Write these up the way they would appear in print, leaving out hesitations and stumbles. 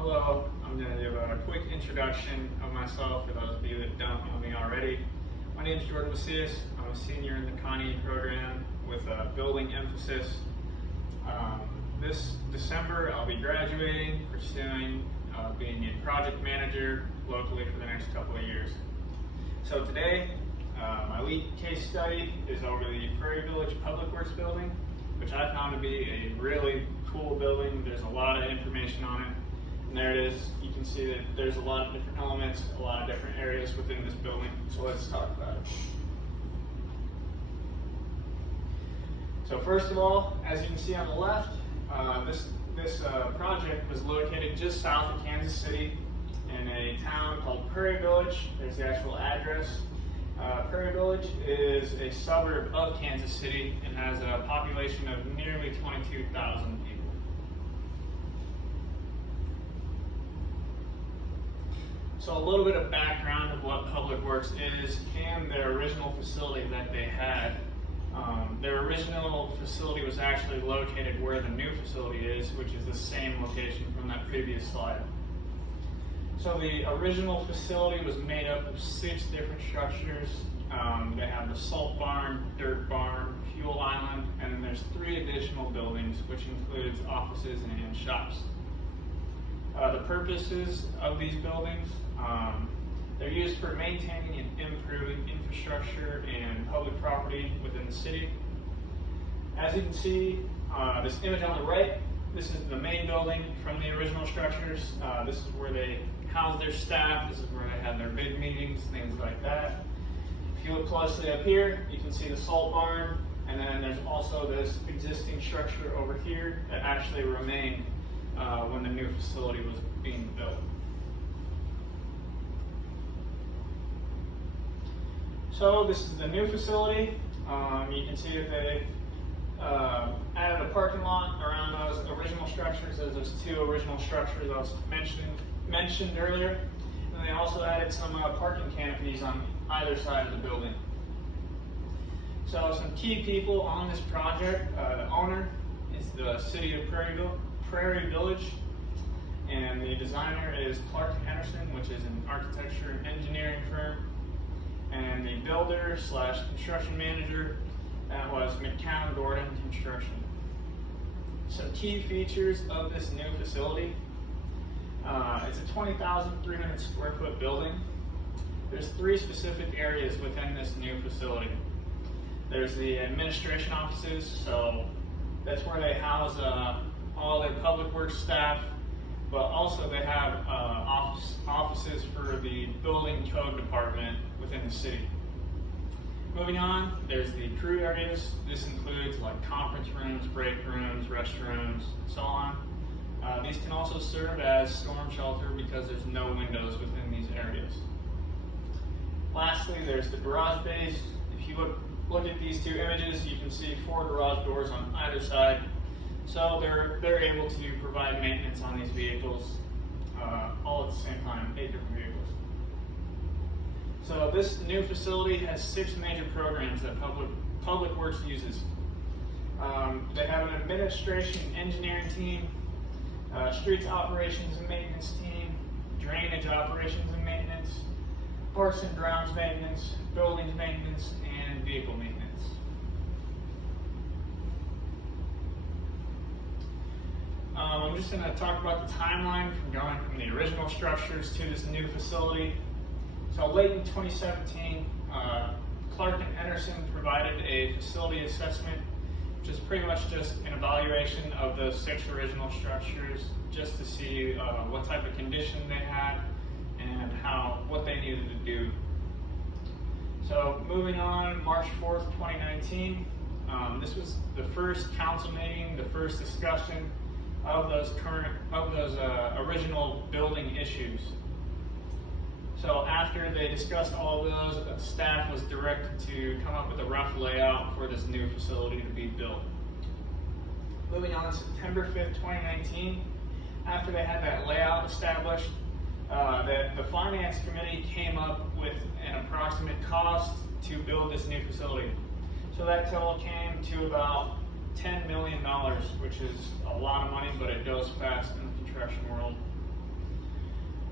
Hello, I'm going to give a quick introduction of myself for those of you that don't know me already. My name is Jordan Macias. I'm a senior in the Connie program with a building emphasis. This December I'll be graduating, pursuing being a project manager locally for the next couple of years. So today, my LEED case study is over the Prairie Village Public Works building, which I found to be a really cool building. There's a lot of information on it. And there it is. You can see that there's a lot of different elements, a lot of different areas within this building. So let's talk about it. So first of all, as you can see on the left, this project was located just south of Kansas City in a town called Prairie Village. There's the actual address. Prairie Village is a suburb of Kansas City and has a population of nearly 22,000 people. So a little bit of background of what Public Works is and their original facility that they had. Their original facility was actually located where the new facility is, which is the same location from that previous slide. So the original facility was made up of 6 different structures. They have the salt barn, dirt barn, fuel island, and then there's 3 additional buildings, which includes offices and shops. The purposes of these buildings, they're used for maintaining and improving infrastructure and public property within the city. As you can see, this image on the right, this is the main building from the original structures. This is where they house their staff. This is where they have their big meetings, things like that. If you look closely up here, you can see the salt barn, and then there's also this existing structure over here that actually remained when the new facility was being built. So this is the new facility. You can see that they added a parking lot around those original structures. There's those 2 original structures I was mentioned earlier. And they also added some parking canopies on either side of the building. So some key people on this project, the owner is the City of Prairie Village, and the designer is Clark Henderson, which is an architecture and engineering firm, and the builder / construction manager, that was McCown Gordon Construction. Some key features of this new facility. It's a 20,300 square foot building. There's 3 specific areas within this new facility. There's the administration offices, so that's where they house all their public works staff, but also they have offices for the building code department within the city. Moving on, there's the crew areas. This includes like conference rooms, break rooms, restrooms, and so on. These can also serve as storm shelter because there's no windows within these areas. Lastly, there's the garage bays. If you look at these 2 images, you can see 4 garage doors on either side. So they're able to provide maintenance on these vehicles all at the same time, 8 different vehicles. So this new facility has 6 major programs that Public Works uses. They have an administration engineering team, streets operations and maintenance team, drainage operations and maintenance, parks and grounds maintenance, buildings maintenance, and vehicle maintenance. I'm just going to talk about the timeline from going from the original structures to this new facility. So late in 2017, Clark and Henderson provided a facility assessment, which is pretty much just an evaluation of those 6 original structures, just to see what type of condition they had and what they needed to do. So moving on, March 4th, 2019, this was the first council meeting, the first discussion of those original building issues. So after they discussed all of those, staff was directed to come up with a rough layout for this new facility to be built. Moving on, September 5th, 2019, after they had that layout established, the finance committee came up with an approximate cost to build this new facility. So that total came to about $10 million, which is a lot of money, but it goes fast in the construction world.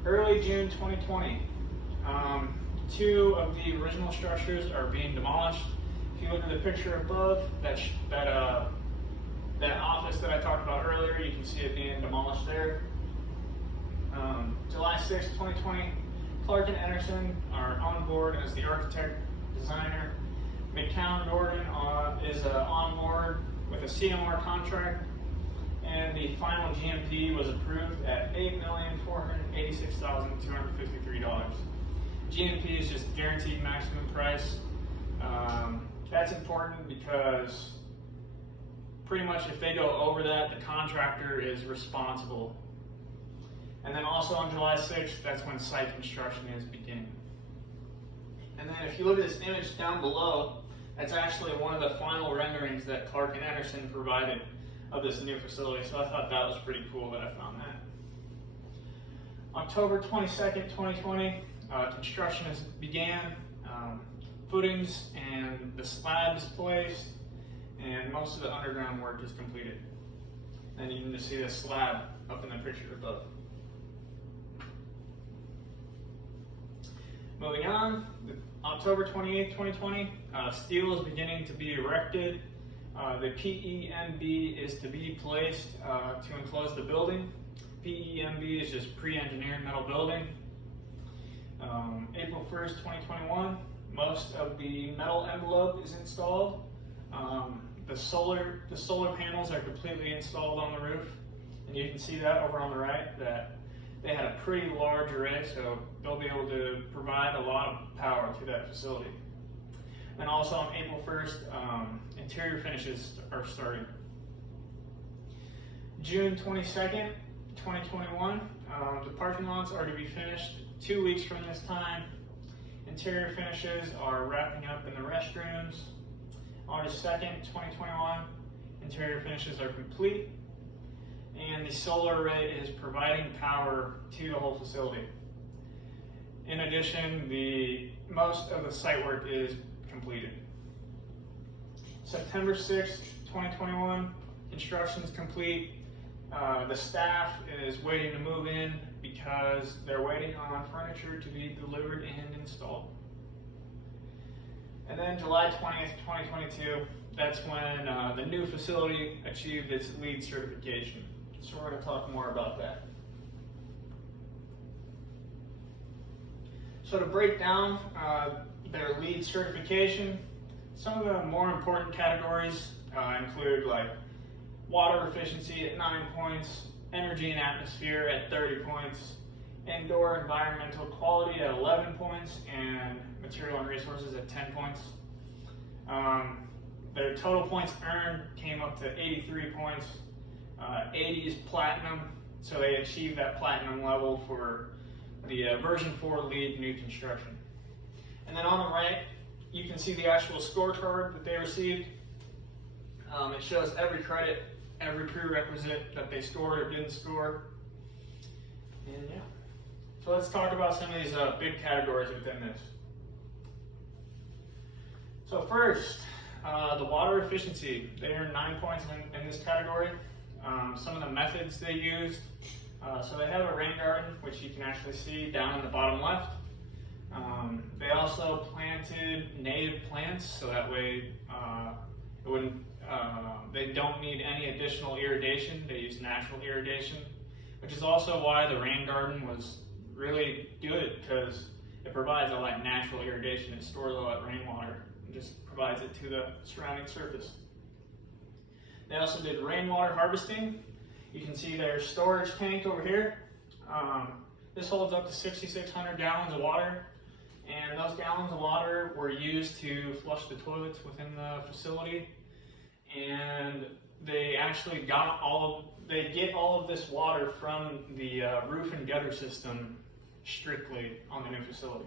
Early June 2020, two of the original structures are being demolished. If you look at the picture above, that office that I talked about earlier, you can see it being demolished there. July 6, 2020, Clark and Anderson are on board as the architect designer. McCown Gordon is on board with a CMR contract, and the final GMP was approved at $8,486,253. GMP is just guaranteed maximum price. That's important because pretty much if they go over that, the contractor is responsible. And then also on July 6th, that's when site construction is beginning. And then if you look at this image down below, that's actually one of the final renderings that Clark and Anderson provided of this new facility. So I thought that was pretty cool that I found that. October 22nd, 2020, construction began. Footings and the slab is placed, and most of the underground work is completed. And you can just see the slab up in the picture above. Moving on, October 28th, 2020, steel is beginning to be erected. The PEMB is to be placed to enclose the building. PEMB is just pre-engineered metal building. April 1st, 2021, most of the metal envelope is installed. The solar panels are completely installed on the roof, and you can see that over on the right that they had a pretty large array, so they'll be able to provide a lot of power to that facility. And also on April 1st, interior finishes are starting. June 22nd, 2021, the parking lots are to be finished 2 weeks from this time. Interior finishes are wrapping up in the restrooms. August 2nd, 2021, interior finishes are complete, and the solar array is providing power to the whole facility. In addition, most of the site work is completed. September 6th, 2021, construction is complete. The staff is waiting to move in because they're waiting on furniture to be delivered and installed. And then July 20th, 2022, that's when the new facility achieved its LEED certification. So we're going to talk more about that. So to break down their LEED certification, some of the more important categories include like water efficiency at 9 points, energy and atmosphere at 30 points, indoor environmental quality at 11 points, and material and resources at 10 points. Their total points earned came up to 83 points. 80 is platinum, so they achieved that platinum level for the version 4 LEED new construction. And then on the right, you can see the actual scorecard that they received. It shows every credit, every prerequisite that they scored or didn't score. And yeah. So let's talk about some of these big categories within this. So first, the water efficiency. They earned 9 points in this category. Some of the methods they used. So they have a rain garden, which you can actually see down in the bottom left. They also planted native plants, so that way they don't need any additional irrigation. They use natural irrigation, which is also why the rain garden was really good, because it provides all that natural irrigation. It stores all that rainwater and just provides it to the surrounding surface. They also did rainwater harvesting. You can see their storage tank over here. This holds up to 6,600 gallons of water, and those gallons of water were used to flush the toilets within the facility. And they actually get all of this water from the roof and gutter system strictly on the new facility.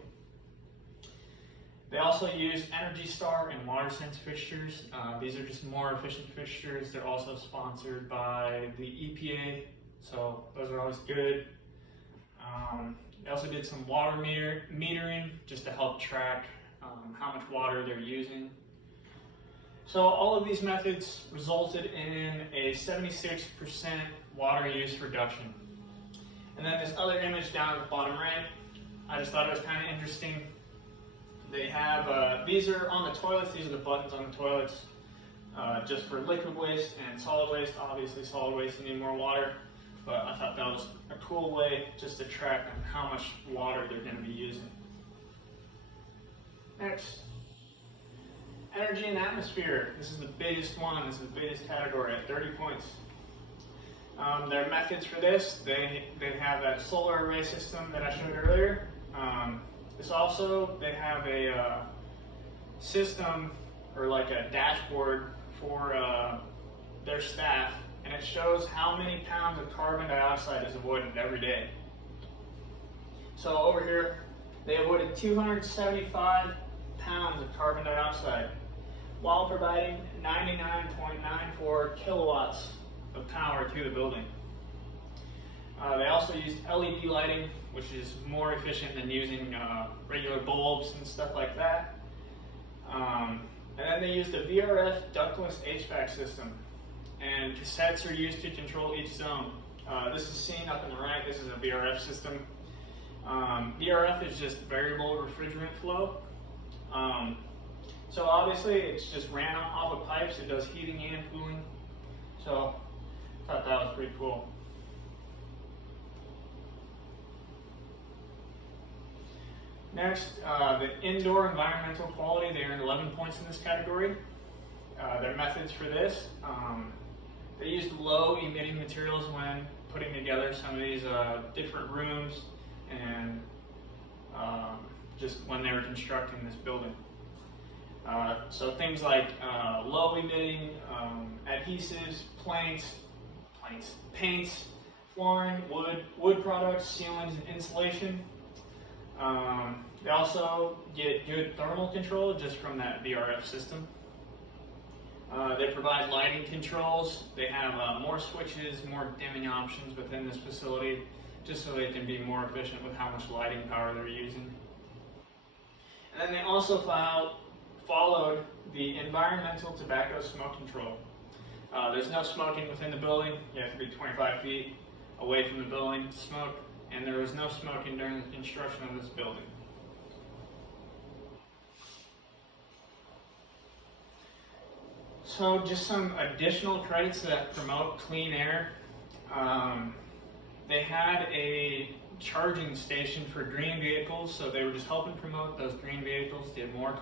They also used Energy Star and WaterSense fixtures. These are just more efficient fixtures. They're also sponsored by the EPA, so those are always good. They also did some water metering just to help track how much water they're using. So all of these methods resulted in a 76% water use reduction. And then this other image down at the bottom right, I just thought it was kind of interesting. They have, these are on the toilets, these are the buttons on the toilets, just for liquid waste and solid waste. Obviously solid waste, you need more water, but I thought that was a cool way just to track on how much water they're going to be using. Next, energy and atmosphere. This is the biggest one, this is the biggest category at 30 points. Their methods for this, they have that solar array system that I showed earlier. They have a system, or like a dashboard for their staff, and it shows how many pounds of carbon dioxide is avoided every day. So over here, they avoided 275 pounds of carbon dioxide while providing 99.94 kilowatts of power to the building. They also used LED lighting, which is more efficient than using regular bulbs and stuff like that. And then they used a VRF ductless HVAC system, and cassettes are used to control each zone. This is seen up in the right. This is a VRF system. VRF is just variable refrigerant flow. So obviously it's just ran off of pipes. It does heating and cooling. So I thought that was pretty cool. Next, the indoor environmental quality. They earned 11 points in this category. Their methods for this, they used low emitting materials when putting together some of these different rooms, and just when they were constructing this building. So things like low emitting adhesives, paints, flooring, wood products, ceilings, and insulation. They also get good thermal control just from that VRF system. They provide lighting controls. They have more switches, more dimming options within this facility, just so they can be more efficient with how much lighting power they're using. And then they also followed the environmental tobacco smoke control. There's no smoking within the building. You have to be 25 feet away from the building to smoke, and there was no smoking during the construction of this building. So just some additional credits that promote clean air. They had a charging station for green vehicles, so they were just helping promote those green vehicles, get more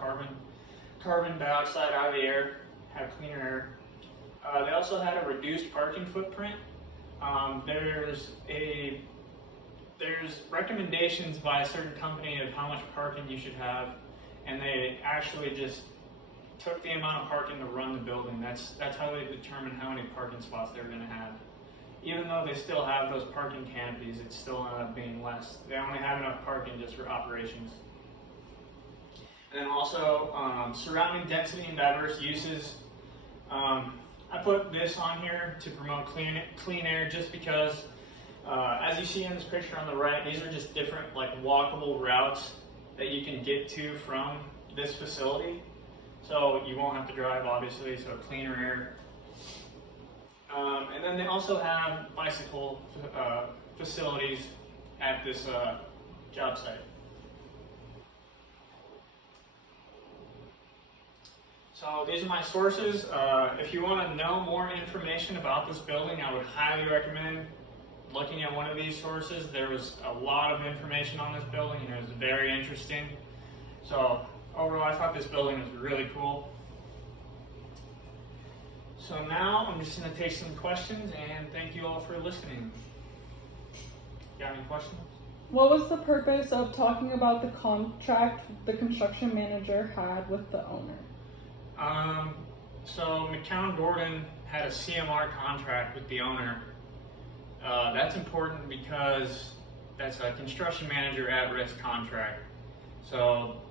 carbon dioxide out of the air, have cleaner air. They also had a reduced parking footprint. There's recommendations by a certain company of how much parking you should have, and they actually just took the amount of parking to run the building. That's how they determine how many parking spots they're going to have. Even though they still have those parking canopies, it's still ended up being less. They only have enough parking just for operations. And then also surrounding density and diverse uses. I put this on here to promote clean air just because, as you see in this picture on the right, these are just different like walkable routes that you can get to from this facility. So you won't have to drive, obviously, so cleaner air. And then they also have bicycle facilities at this job site. So these are my sources. If you want to know more information about this building, I would highly recommend looking at one of these sources. There was a lot of information on this building, and it was very interesting. So overall, I thought this building was really cool. So now I'm just going to take some questions, and thank you all for listening. Got any questions? What was the purpose of talking about the contract the construction manager had with the owner? So McCown Gordon had a CMR contract with the owner. That's important because that's a construction manager at-risk contract. So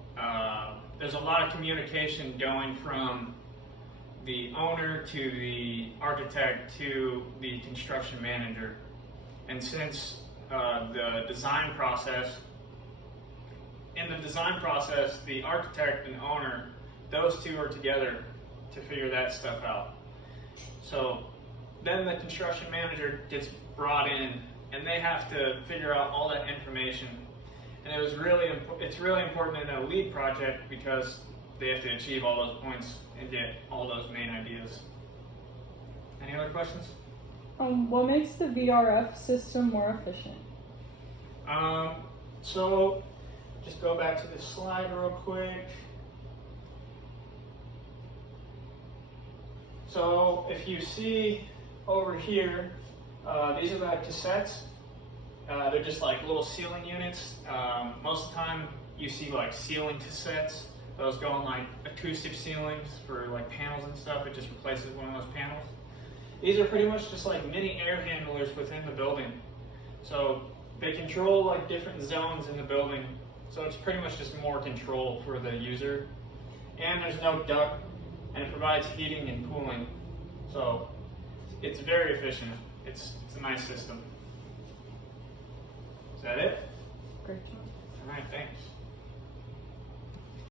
there's a lot of communication going from the owner to the architect to the construction manager. And since in the design process, the architect and owner, those two are together to figure that stuff out. So then the construction manager gets brought in and they have to figure out all that information. And it's really important in a LEED project because they have to achieve all those points and get all those main ideas. Any other questions? What makes the VRF system more efficient? So just go back to this slide real quick. So if you see over here, these are the cassettes. They're just like little ceiling units. Most of the time you see like ceiling cassettes. Those go on like acoustic ceilings for like panels and stuff. It just replaces one of those panels. These are pretty much just like mini air handlers within the building. So they control like different zones in the building. So it's pretty much just more control for the user. And there's no duct, and it provides heating and cooling. So it's very efficient. It's a nice system. Is that it?